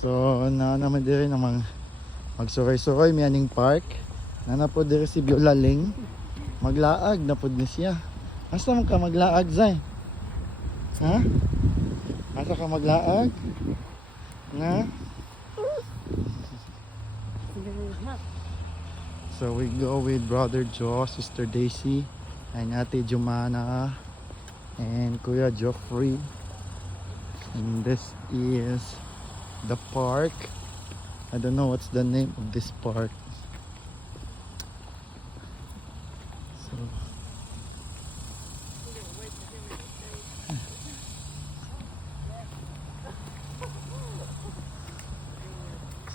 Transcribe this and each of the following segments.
So na naman diri namang magsuroy-suroy mi aning park. Nana po diri si Biolaling. Maglaag na pud ni siya. Asa man ka maglaag zay? Ha? Asa ka maglaag? Na? So we go with Brother Joe, Sister Daisy, and Ate Jumana, and Kuya Geoffrey. And this is the park. I don't know what's the name of this park.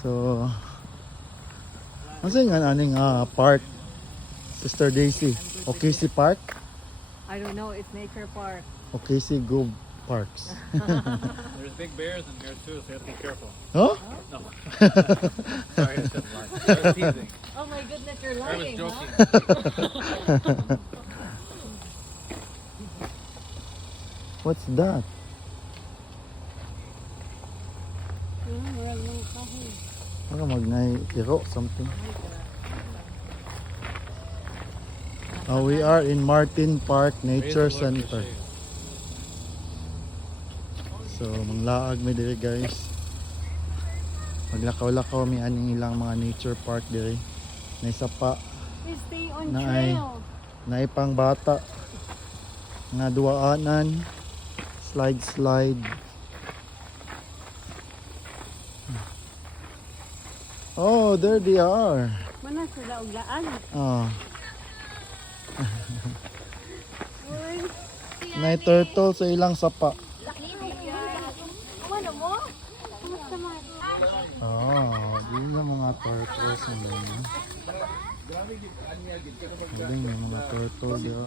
So ano nga aning park, Sister Daisy? Okay si park? I don't know, it's nature park. Okay si Go Parks. There's big bears in here too, so you have to be careful. Huh? No. Sorry, I said lie. I was teasing. Oh my goodness, you're I was lying, joking. What's that? Baka mag-iro something. We are in Martin Park Nature Center. So manglaag mi diri guys. Maglakaw-lakaw mi aning ilang mga nature park diri. Na isa pa We stay on na ay trail. pang bata. Nga duaanan, slide. Oh, there they are. Mana sila uglaan. Oh, Uy, may turtle sa ilang sapa. ano mo? Kamusta man? Oh, yun yung mga turtles na yun. Yun yung mga turtle yun.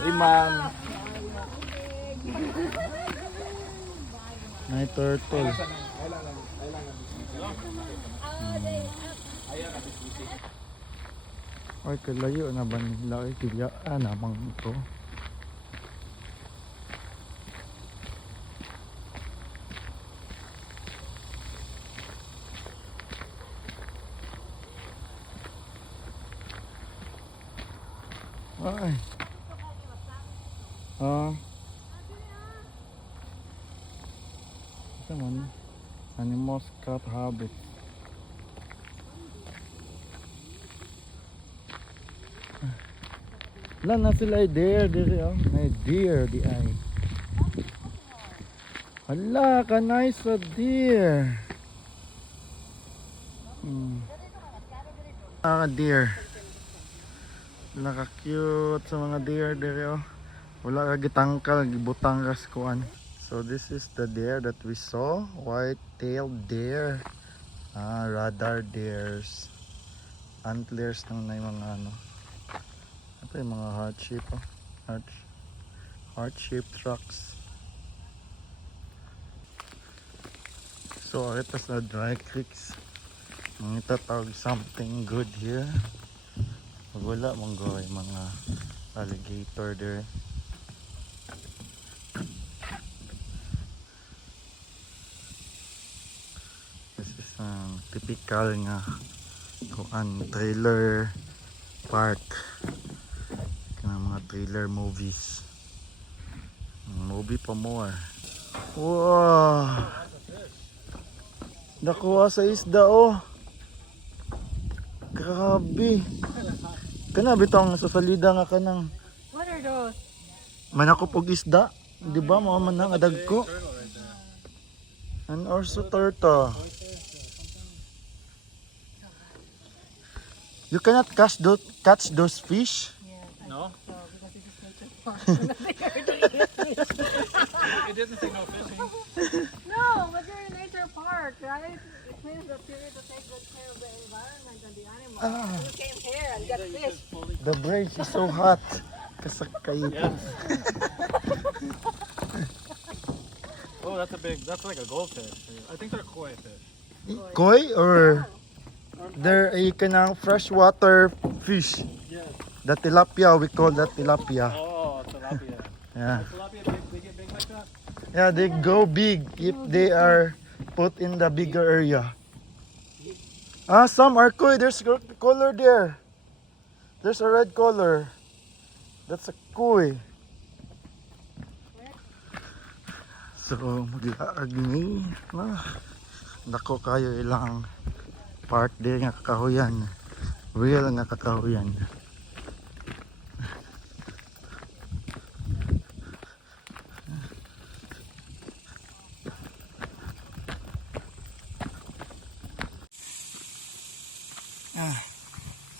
Riman. May turtle. Ay, kalayo na ba nila? Ay, kilyaan namang ito. Ay. Ito man. Animals cat habit. Wala na sila ay deer diri oh. May deer di ay. Hala, ka nice sa deer. Deer. Naka-cute sa mga deer diri oh. Wala ka gitangkal, gibutang ka sa kuan. So this is the deer that we saw, white-tailed deer. Radar deers. Antlers ng na yung mga ano. Ito yung mga heart shape oh. Heart shaped trucks. So ito sa dry creeks. Mga tatawag something good here. Wala mong gawin mga alligator there. This is typical nga kuan trailer park. Mga trailer movies. Movie pa more. Wow! Nakuha sa isda oh. Grabe. Kana bitong sa salida nga kanang What are those? manakop og isda, di ba? Mao man ang adagko. And also turtle. You cannot catch those fish. No? So, because this is nature park. It didn't say no fishing. No, but you're in nature park, right? It means that you need to take good care of the environment and the animals. You came here and got fish. The bridge is so hot. Kasakay. Yeah. Oh, that's like a goldfish. I think they're koi fish. Koi or they're a kanang freshwater fish. Yes. The tilapia, we call that tilapia. Oh, tilapia. Yeah. Tilapia, they get big like that? Yeah, they go big if they are put in the bigger area. Ah, some are koi. There's color there. There's a red color. That's a koi. So, maglaag ni. Dako kayo ilang part there nga kakahuyan. Real nga kakahuyan.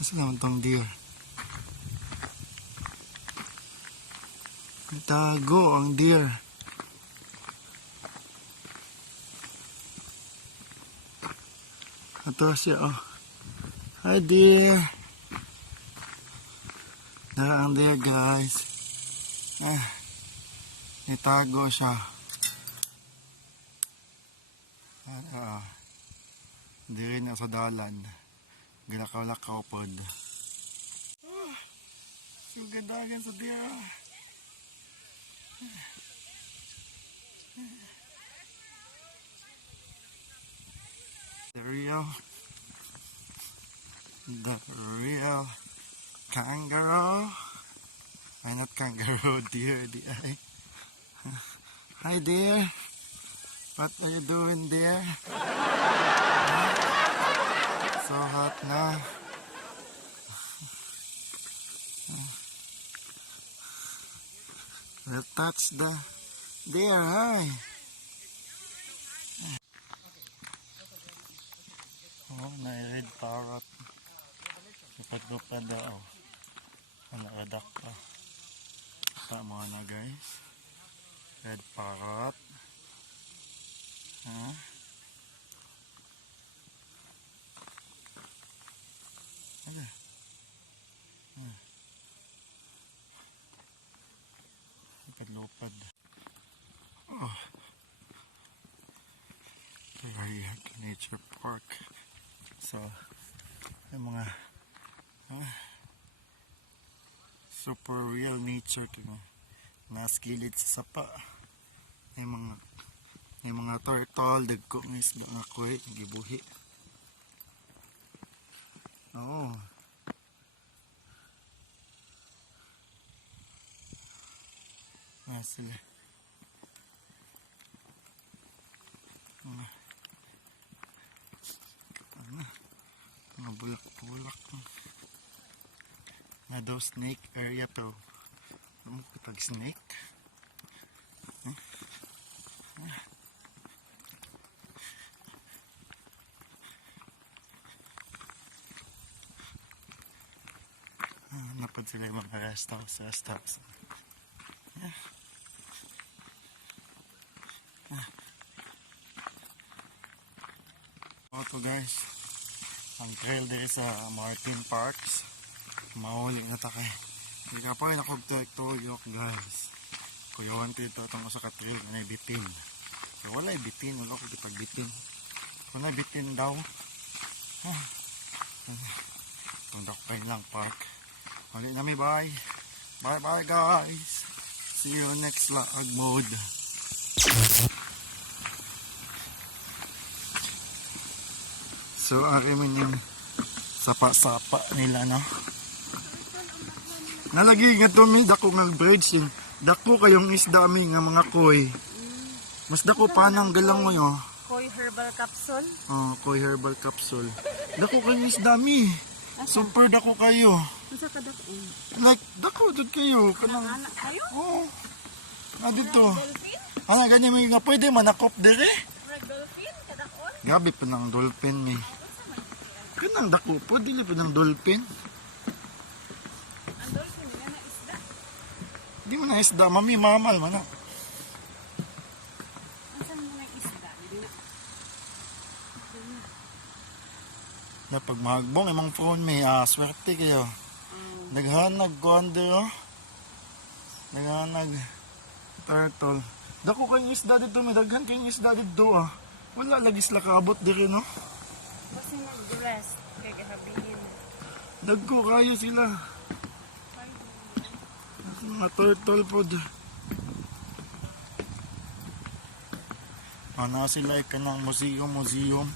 Nasa naman tong deer? Tago ang deer. Ito siya, oh. Hi deer. Dara ang deer, guys. Itago siya. Di rin na sa dalan. Gilakaw-lakaw pod. Sugandagan sa deer. The real kangaroo. Ay, not kangaroo, deer. Ay. Hi dear. What are you doing there? So hot na. We'll touch the deer. Hi. Oh, na-red parrot. Lupad-lupad daw. Ang nakadak pa. Tama na guys. Red parrot. Ha? Ano? Lupad-lupad. Oh. Laag Nature Park. So, yung mga super real nature kino naskilid sa sapa. Yung mga turtle, dagko mis mga koy gibuhi. Oh. Sila. Mga bulak-bulak na daw snake area to. Kapag snake napad sila yung mga rest house. Ito guys, ang trail dito sa Martin Parks. Mahuli na takay. Hindi ka pa rin ako yok guys. Kuyawan ko ito itong sa katrail na bitin. So wala bitin, wala ko ipag bitin. Wala bitin daw. Ang dakpay lang park. Huli na may bye. Bye bye guys. See you next Laag mode. So arimin yung sapa-sapa nila no. Nalagi nga to mi dako ng birds yung dako kayong isda mi nga mga koy. Mas dako pa nang galang mo yo. Koi herbal capsule. Oh, koi herbal capsule. Dako kayong isda mi. Super dako kayo. Unsa ka dako? Like dako jud kayo kanang Anak kayo? oh. Na dito. Ana ganyan may nga pwede manakop dire. Red dolphin kadakon? Gabi pa ng dolphin ni. Kanang dako po dili pa ng dolphin. Ang dolphin nila na isda. Di mo na isda, mami mamal man. Unsa mo na isda? Na pag mahagbong imong phone may swerte kayo. Naghanag gonde oh. Naghanag turtle. Dako kay isda dito, may daghan kay isda dito ah. Wala lagi sila kaabot diri no. Kasi nag-rest kay kahabihin. Dagko kayo sila. Mga turtle po. Na sila ka ng museum.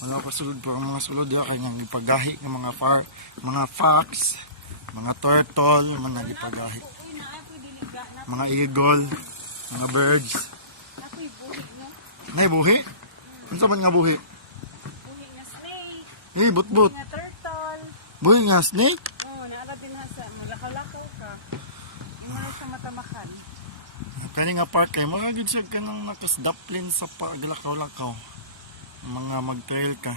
Wala pa sulod pa ang mga sulod ya kanyang ipagahi ng mga fox, mga turtle, mga ipagahi. Mga eagle, mga birds. Nay buhi? Unsa man nga buhi? Buhi nga snake, Butbut. nga turtle. Buhi nga snake? Oh, naara din ha sa malakaw-lakaw ka. Yung mga sa matamakan. Kani nga park kay mga gidsag ka nang nakasdaplin sa paglakaw-lakaw. Mga mag-trail ka.